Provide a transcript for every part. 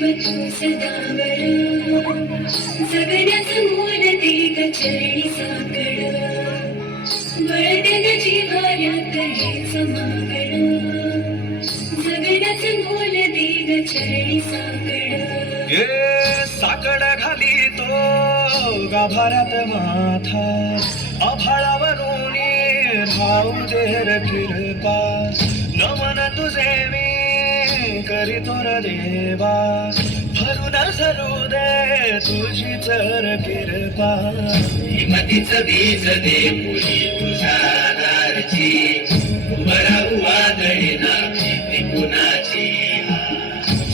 देव तू सदा बळ जगण्याचं मोल ते ग चरणी साकड बळदेव जिव्हाळ्यात हेच मागण जगण्याचं मोल ते ग चरणी साकड साकड घाली तो गाभाऱ्यात माथा आभाळावरून राहू दे रे कृपा नमन तुझे मी करीतो रे देवा भरून झरू दे तुझी तर कृपा हिमतीचं बीज दे फुली तुझ्या दारची उभं राहू वादळी नाची कुणाची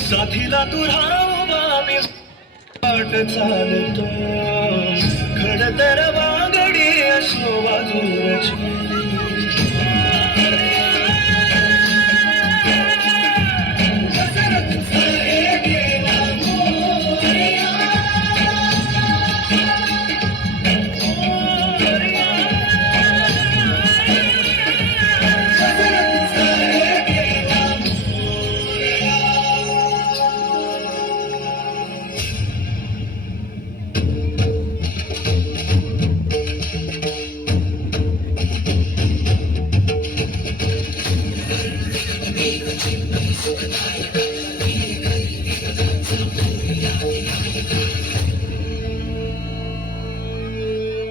साथीला तू राहू मी वाट चालतो खडतर वागडी असो बाजूची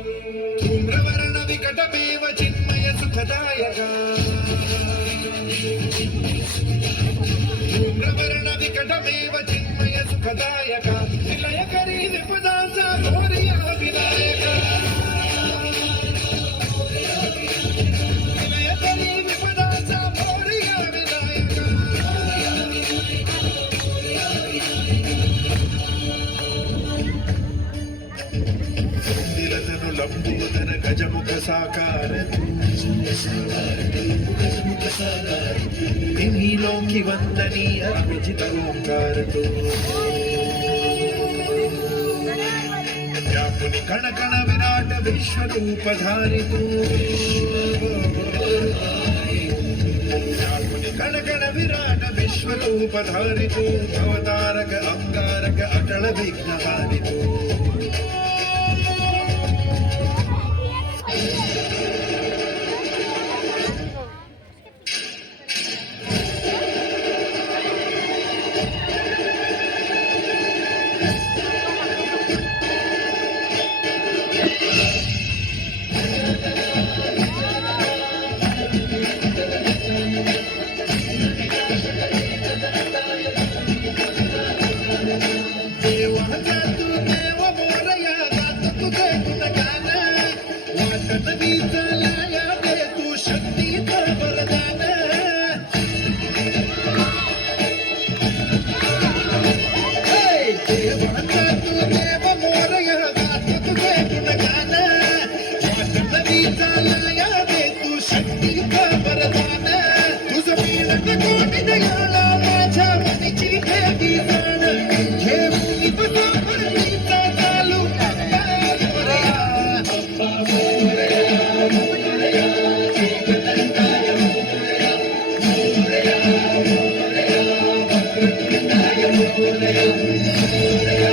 धूम्रवर्ण विकटमेव चिन्मय सुखदायका धूम्रवर्ण विकटमेव चिन्मय सुखदायका विलयकरी विपदाचा मोरया विनायका विलयकरी विपदाचा मोरया विनायका मंदिरतनु लंबोदर गजमुख साकार तिन्ही लोकी वंदनीय अभिजित ओंकार तो व्यापुनी कण कण विराट विश्वरूप धारितो व्यापुनी कण कण विराट विश्वरूप धारितो अवतारक अंगारक अटल विघ्न हारितो देवाचा तू देव मोरया गात तुझे गुणगान वाटत विचलया दे तू शक्तीचं वरदान देवाचा तू देव मोरया गात तुझे गुणगान वाटत विचलया दे तू शक्तीचं वरदान तुझं पीडक कोटी दयाळा माझ्या मनीची भेटी जाण मोरया